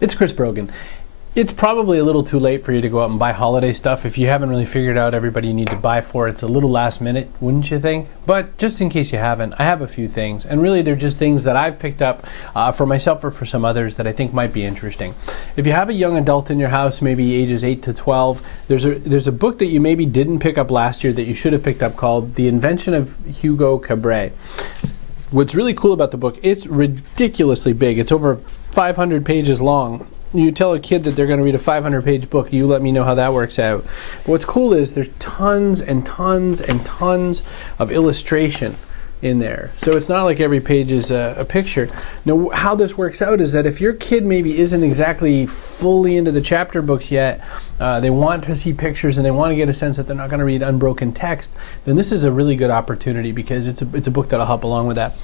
It's Chris Brogan. It's probably a little too late for you to go out and buy holiday stuff if you haven't really figured out everybody you need to buy for. It's a little last minute, wouldn't you think? But just in case you haven't, I have a few things, and really they're just things that I've picked up for myself or for some others that I think might be interesting. If you have a young adult in your house, maybe ages 8 to 12, there's a book that you maybe didn't pick up last year that you should have picked up called The Invention of Hugo Cabret. What's really cool about the book, it's ridiculously big. It's over 500 pages long. You tell a kid that they're going to read a 500-page book, you let me know how that works out. But what's cool is there's tons and tons and tons of illustration in there. So it's not like every page is a picture. Now, how this works out is that if your kid maybe isn't exactly fully into the chapter books yet, they want to see pictures and they want to get a sense that they're not going to read unbroken text, then this is a really good opportunity because it's a book that'll help along with that.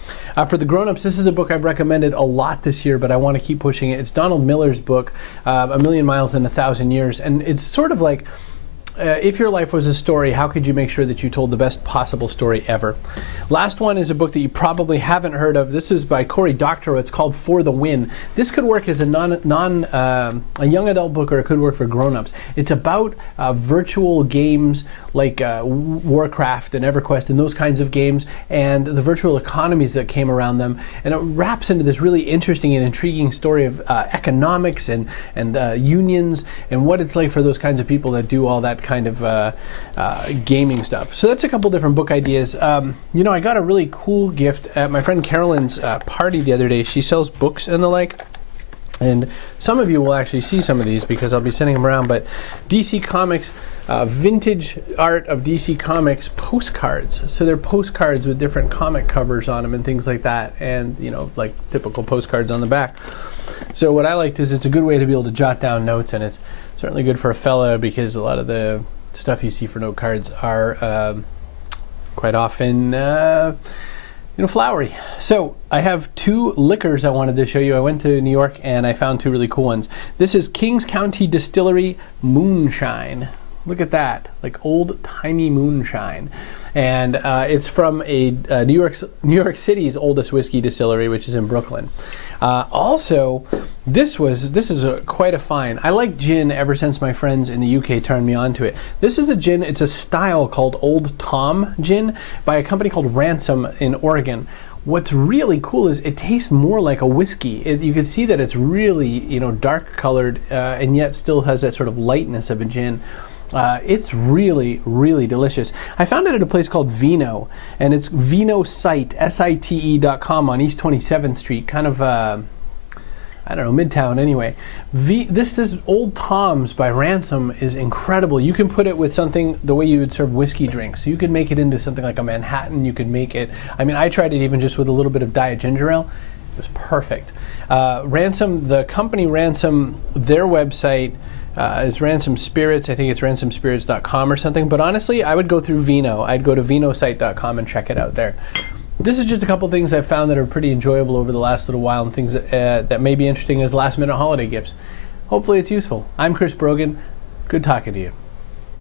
For the grown-ups, this is a book I've recommended a lot this year, but I want to keep pushing it. It's Donald Miller's book, A Million Miles in 1,000 Years, and it's sort of like, if your life was a story, how could you make sure that you told the best possible story ever? Last one is a book that you probably haven't heard of. This is by Cory Doctorow. It's called For the Win. This could work as a a young adult book, or it could work for grown-ups. It's about virtual games like Warcraft and EverQuest and those kinds of games, and the virtual economies that came around them. And it wraps into this really interesting and intriguing story of economics and unions and what it's like for those kinds of people that do all that kind of gaming stuff. So that's a couple different book ideas. I got a really cool gift at my friend Carolyn's party the other day. She sells books and the like. And some of you will actually see some of these because I'll be sending them around. But DC Comics, vintage art of DC Comics postcards. So they're postcards with different comic covers on them and things like that. And, like typical postcards on the back. So what I liked is it's a good way to be able to jot down notes, and it's certainly good for a fella because a lot of the stuff you see for note cards are quite often flowery. So I have two liquors I wanted to show you. I went to New York and I found two really cool ones. This is Kings County Distillery Moonshine. Look at that, like old-timey moonshine. And it's from a New York City's oldest whiskey distillery, which is in Brooklyn. Also, this is quite a find. I like gin ever since my friends in the UK turned me on to it. This is a gin, it's a style called Old Tom gin by a company called Ransom in Oregon. What's really cool is it tastes more like a whiskey. You can see that it's really, dark colored and yet still has that sort of lightness of a gin. It's really, really delicious. I found it at a place called Vino, and it's VinoSite, site.com on East 27th Street, kind of, Midtown anyway. This Old Tom's by Ransom is incredible. You can put it with something the way you would serve whiskey drinks. So you could make it into something like a Manhattan. You could make it, I tried it even just with a little bit of Diet Ginger Ale. It was perfect. Ransom, the company Ransom, their website is Ransom Spirits. I think it's ransomspirits.com or something. But honestly, I would go through Vino. I'd go to vinosite.com and check it out there. This is just a couple things I've found that are pretty enjoyable over the last little while and things that may be interesting as last-minute holiday gifts. Hopefully it's useful. I'm Chris Brogan. Good talking to you.